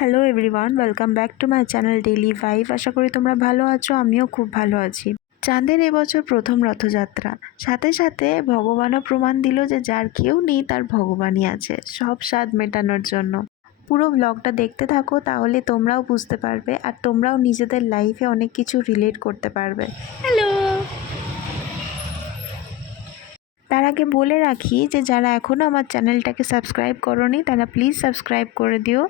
Hello everyone, welcome back to my channel daily vibe. আশা করি তোমরা ভালো আছো, আমিও খুব ভালো আছি। চাঁদের এবছর প্রথম রথযাত্রা, সাথে সাথে ভগবানও প্রমাণ দিল যে যার কেউ নেই তার ভগবানই আছে সব স্বাদ মেটানোর জন্য। পুরো ব্লগটা দেখতে থাকো, তাহলে তোমরাও বুঝতে পারবে আর তোমরাও নিজেদের লাইফে অনেক কিছু রিলেট করতে পারবে। হ্যালো, তার আগে বলে রাখি যে যারা এখনও আমার চ্যানেলটাকে সাবস্ক্রাইব করোনি তারা প্লিজ সাবস্ক্রাইব করে দিও।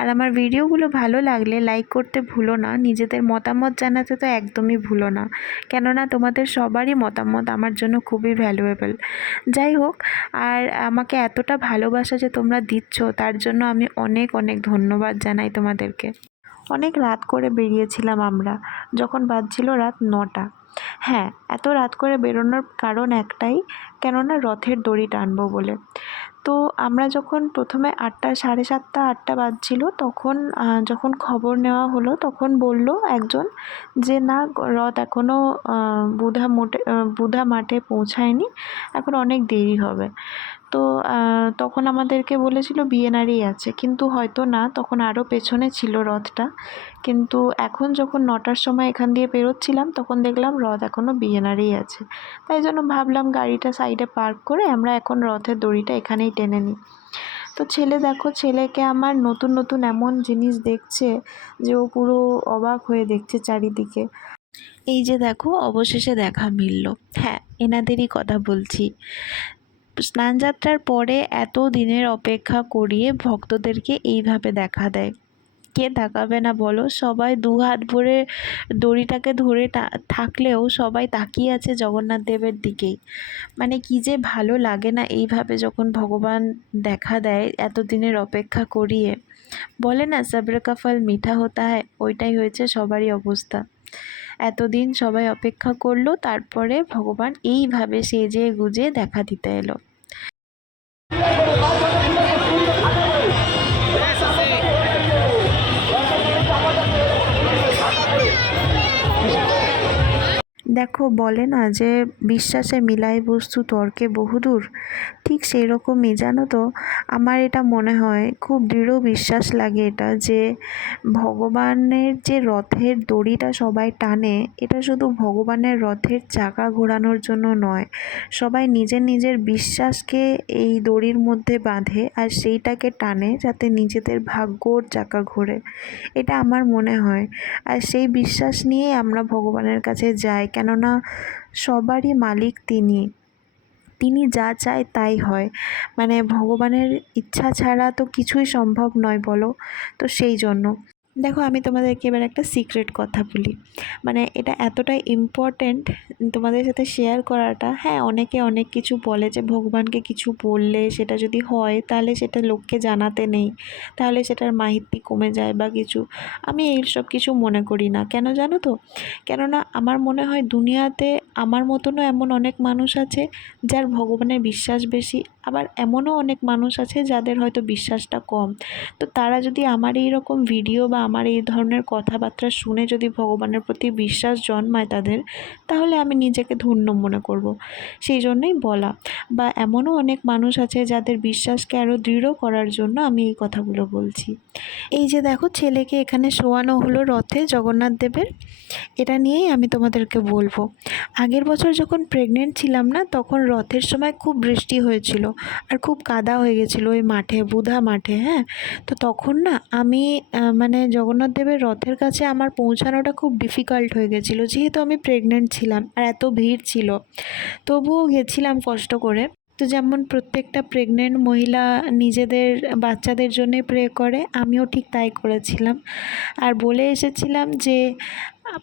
আর আমার ভিডিওগুলো ভালো লাগলে লাইক করতে ভুলো না, নিজেদের মতামত জানাতে তো একদমই ভুলো না, কেননা তোমাদের সবারই মতামত আমার জন্য খুবই ভ্যালুয়েবল। যাই হোক, আর আমাকে এতটা ভালোবাসা যে তোমরা দিচ্ছ তার জন্য আমি অনেক অনেক ধন্যবাদ জানাই তোমাদেরকে। অনেক রাত করে বেরিয়েছিলাম আমরা, যখন বাজছিল রাত 9টা। হ্যাঁ, এত রাত করে বেরোনোর কারণ একটাই, কেননা রথের দড়ি টানবো বলে। তো আমরা যখন প্রথমে 8টা, 7:30, 8টা বাজছিল, তখন যখন খবর নেওয়া হলো তখন বলল একজন যে না, রথ এখনও বুধা মাঠে পৌঁছায়নি, এখন অনেক দেরি হবে। তো তখন আমাদেরকে বলেছিল বিএনআরই আছে, কিন্তু হয়তো না, তখন আরও পেছনে ছিল রথটা। কিন্তু এখন যখন 9টার সময় এখান দিয়ে বেরোচ্ছিলাম তখন দেখলাম রথ এখনও বিএনআরই আছে। তাই জন্য ভাবলাম গাড়িটা সাইডে পার্ক করে আমরা এখন রথের দড়িটা এখানেই টেনে নিই। তো ছেলে দেখো, ছেলেকে আমার নতুন নতুন এমন জিনিস দেখছে যে ও পুরো অবাক হয়ে দেখছে চারিদিকে। এই যে দেখো, অবশেষে দেখা মিলল। হ্যাঁ, এনাদেরই কথা বলছি। স্নানযাত্রার পরে এত দিনের অপেক্ষা করিয়ে ভক্তদেরকে এইভাবে দেখা দেয়, কে তাকাবে না বলো? সবাই দু হাত ভরে দড়িটাকে ধরে থাকলেও সবাই তাকিয়ে আছে জগন্নাথ দেবের দিকেই। মানে কি যে ভালো লাগে না এইভাবে যখন ভগবান দেখা দেয় এত দিনের অপেক্ষা করিয়ে। বলে না সবর কা ফল মিঠা হতা হয়, ওইটাই হয়েছে সবারই অবস্থা। এতদিন সবাই অপেক্ষা করলো, তারপরে ভগবান এইভাবে সেজে গুজে দেখা দিতে এলো। দেখো, বলে না যে বিশ্বাসে মিলাই বস্তু তর্কে বহুদূর, ঠিক সেই রকমই জানো তো। আমার এটা মনে হয়, খুব দৃঢ় বিশ্বাস লাগে এটা, যে ভগবানের যে রথের দড়িটা সবাই টানে, এটা শুধু ভগবানের রথের চাকা ঘোরানোর জন্য নয়, সবাই নিজের নিজের বিশ্বাসকে এই দড়ির মধ্যে বাঁধে আর সেইটাকে টানে যাতে নিজেদের ভাগ্যর চাকা ঘোরে। এটা আমার মনে হয়। আর সেই বিশ্বাস নিয়েই আমরা ভগবানের কাছে যাই, কেননা সবারই মালিক তিনি যা চায় তাই হয়। মানে ভগবানের ইচ্ছা ছাড়া তো কিছুই সম্ভব নয় বলো। তো সেই জন্য দেখো, আমি তোমাদেরকে এবার একটা সিক্রেট কথা বলি, মানে এটা এতটাই ইম্পর্ট্যান্ট তোমাদের সাথে শেয়ার করাটা। হ্যাঁ, অনেকে অনেক কিছু বলে যে ভগবানকে কিছু বললে সেটা যদি হয় তাহলে সেটা লোককে জানাতে নেই, তাহলে সেটার মাহিত্য কমে যায় বা কিছু। আমি এইসব কিছু মনে করি না। কেন জানো তো? কেননা আমার মনে হয় দুনিয়াতে আমার মতনও এমন অনেক মানুষ আছে যার ভগবানের বিশ্বাস বেশি, আবার এমনও অনেক মানুষ আছে যাদের হয়তো বিশ্বাসটা কম। তো তারা যদি আমার এই রকম ভিডিও বা আমার এই ধরনের কথাবার্তা শুনে যদি ভগবানের প্রতি বিশ্বাস জন্মায় তাদের, তাহলে আমি নিজেকে ধন্য মনে করব। সেই জন্যই বলা। বা এমনও অনেক মানুষ আছে যাদের বিশ্বাসকে আরও দৃঢ় করার জন্য আমি এই কথাগুলো বলছি। এই যে দেখো, ছেলেকে এখানে শোয়ানো হলো রথে জগন্নাথ দেবের, এটা নিয়েই আমি তোমাদেরকে বলবো। আগের বছর যখন প্রেগনেন্ট ছিলাম না, তখন রথের সময় খুব বৃষ্টি হয়েছিল আর খুব কাদা হয়ে গেছিলো ওই মাঠে, বুধা মাঠে। হ্যাঁ, তো তখন না আমি মানে জগন্নাথ দেবের রথের কাছে আমার পৌঁছানোটা খুব ডিফিকাল্ট হয়ে গেছিলো, যেহেতু আমি প্রেগনেন্ট ছিলাম আর এত ভিড় ছিল। তবুও গেছিলাম কষ্ট করে। তো যেমন প্রত্যেকটা প্রেগনেন্ট মহিলা নিজেদের বাচ্চাদের জন্যে প্রে করে, আমিও ঠিক তাই করেছিলাম। আর বলে এসেছিলাম যে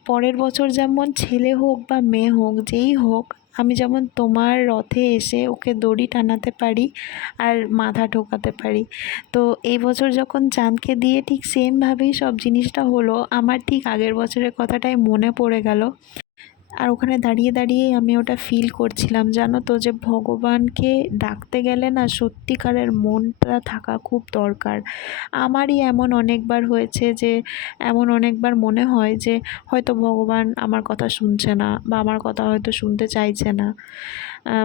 পরের বছর যেমন ছেলে হোক বা মেয়ে হোক, যেই হোক, আমি যেমন তোমার রথে এসে ওকে দড়ি টানাতে পারি আর মাথা ঠোকাতে পারি। তো এই বছর যখন চাঁদকে দিয়ে ঠিক সেমভাবেই সব জিনিসটা হলো, আমার ঠিক আগের বছরের কথাটাই মনে পড়ে গেল। আর ওখানে দাঁড়িয়ে দাঁড়িয়ে আমি ওটা ফিল করছিলাম, জানো তো, যে ভগবানকে ডাকতে গেলে না সত্যিকারের মনটা থাকা খুব দরকার। আমারই এমন অনেকবার হয়েছে যে এমন অনেকবার মনে হয় যে হয়তো ভগবান আমার কথা শুনছে না বা আমার কথা হয়তো শুনতে চাইছে না।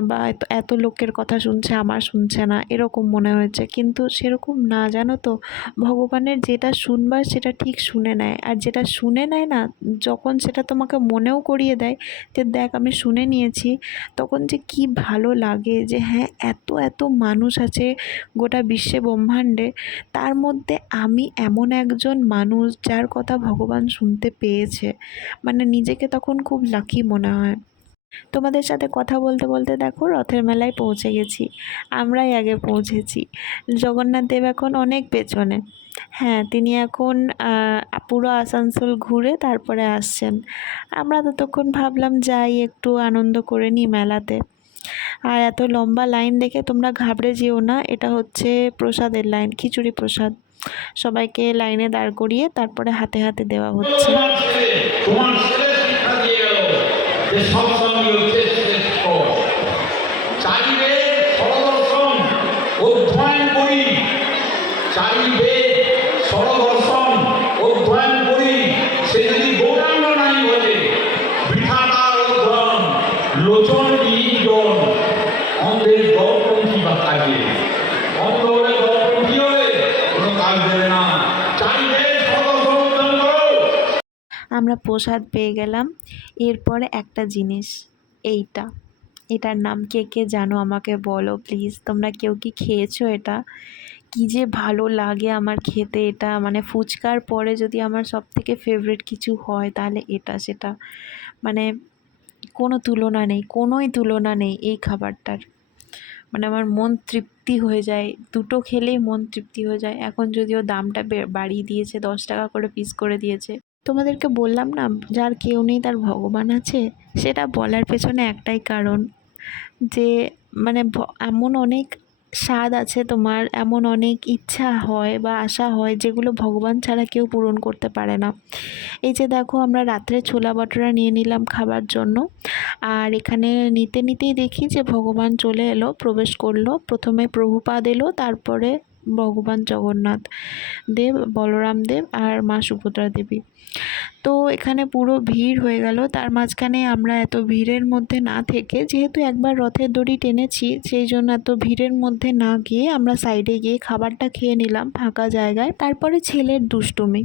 বা এত এত লোকের কথা শুনছে, আমার শুনছে না, এরকম মনে হয়েছে। কিন্তু সেরকম না, জানো তো, ভগবানের যেটা শুনবার সেটা ঠিক শুনে নেয়, আর যেটা শুনে নেয় না, যখন সেটা তোমাকে মনেও করিয়ে দেয় যে দেখ আমি শুনে নিয়েছি, তখন যে কি ভালো লাগে যে হ্যাঁ, এত এত মানুষ আছে গোটা বিশ্বে ব্রহ্মাণ্ডে, তার মধ্যে আমি এমন একজন মানুষ যার কথা ভগবান শুনতে পেয়েছে। মানে নিজেকে তখন খুব লাকি মনে হয়। তোমাদের সাথে কথা বলতে বলতে দেখো রথের মেলায় পৌঁছে গেছি। আমরাই আগে পৌঁছেছি। জগন্নাথ দেব এখন অনেক পেছনে। হ্যাঁ, তিনি এখন পুরো আসানসোল ঘুরে তারপরে আসছেন। আমরা ততক্ষণ ভাবলাম যাই একটু আনন্দ করে নিই মেলাতে। আর এত লম্বা লাইন দেখে তোমরা ঘাবড়ে যেও না, এটা হচ্ছে প্রসাদের লাইন, খিচুড়ি প্রসাদ। সবাইকে লাইনে দাঁড় করিয়ে তারপরে হাতে হাতে দেওয়া হচ্ছে। তোমার ছেলে শিক্ষা দিয়ে গেল যে সবসময় হচ্ছে শ্রেষ্ঠ। চাইবে সরদর্শন অধ্যয়ন করি, চাইবে সরদর্শন অধ্যয়ন করি, সে যদি গৌরাঙ্গ নাই বলে বৃথা তার অধ্যয়ন, লোচন বিজন অন্ধের দর্পণী বা কাজে, অন্ধ হলে দর্পণী হলে কোনো কাজ দেবে না। চাইবে সরদর্শন অধ্যয়ন করো। আমরা প্রসাদ পেয়ে গেলাম। এরপরে একটা জিনিস, এটার নাম কে কে জানো আমাকে বলো প্লিজ। তোমরা কেউ কি খেয়েছো এটা? কি যে ভালো লাগে আমার খেতে এটা, মানে ফুচকার পরে যদি আমার সবথেকে ফেভারিট কিছু হয় তাহলে এটা সেটা, মানে কোনো তুলনা নেই, কোনোই তুলনা নেই এই খাবারটার। মানে আমার মন তৃপ্তি হয়ে যায়, দুটো খেলেই মন তৃপ্তি হয়ে যায়। এখন যদিও দামটা বাড়িয়ে দিয়েছে, 10 টাকা করে পিস করে দিয়েছে। তোমাদেরকে বললাম না, যার কেউ নেই তার ভগবান আছে, সেটা বলার পেছনে একটাই কারণ, যে মানে এমন অনেক স্বাদ আছে তোমার, এমন অনেক ইচ্ছা হয় বা আশা হয় যেগুলো ভগবান ছাড়া কেউ পূরণ করতে পারে না। এই যে দেখো, আমরা রাত্রে ছোলা ভটোরা নিয়ে নিলাম খাবার জন্য, আর এখানে নিতে নিতেই দেখি যে ভগবান চলে এলো, প্রবেশ করলো। প্রথমে প্রভুপাদ এলো, তারপরে ভগবান জগন্নাথ দেব, বলরাম দেব আর মা সুভদ্রা দেবী। তো এখানে পুরো ভিড় হয়ে গেল। তার মাঝখানে আমরা এত ভিড়ের মধ্যে না থেকে, যেহেতু একবার রথের দড়ি টেনেছি, সেই জন্য এত ভিড়ের মধ্যে না গিয়ে আমরা সাইডে গিয়ে খাবারটা খেয়ে নিলাম ফাঁকা জায়গায়। তারপরে ছেলের দুষ্টুমি,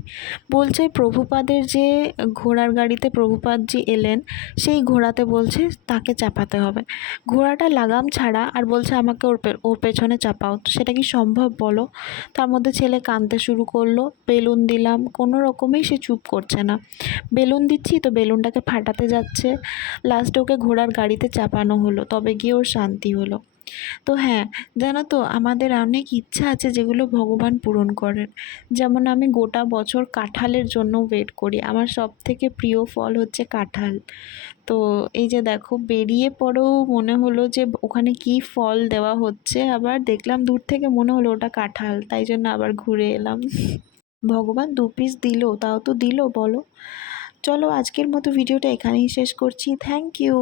বলছে প্রভুপাদের যে ঘোড়ার গাড়িতে প্রভুপাদজি এলেন, সেই ঘোড়াতে বলছে তাকে চাপাতে হবে। ঘোড়াটা লাগাম ছাড়া, আর বলছে আমাকে ওর পেছনে চাপাও। তো সেটা কি সম্ভব বলো? তার মধ্যে ছেলে কাঁদতে শুরু করলো। বেলুন দিলাম, কোনো রকমেই সে চুপ করছে না। বেলুন দিচ্ছি তো বেলুনটাকে ফাটাতে যাচ্ছে। লাস্টে ওকে ঘোড়ার গাড়িতে চাপানো হলো, তবে গিয়ে ওর শান্তি হলো। তো হ্যাঁ, জানো তো, আমাদের অনেক ইচ্ছা আছে যেগুলো ভগবান পূরণ করেন। যেমন আমি গোটা বছর কাঁঠালের জন্য ওয়েট করি, আমার সব থেকে প্রিয় ফল হচ্ছে কাঁঠাল। তো এই যে দেখো, বেরিয়ে পরেও মনে হলো যে ওখানে কি ফল দেওয়া হচ্ছে, আবার দেখলাম দূর থেকে মনে হলো ওটা কাঁঠাল, তাই জন্য আবার ঘুরে এলাম। ভগবান 2 পিস দিল, তাও তো দিল বলো। চলো আজকের মতো ভিডিওটা এখানেই শেষ করছি। Thank you.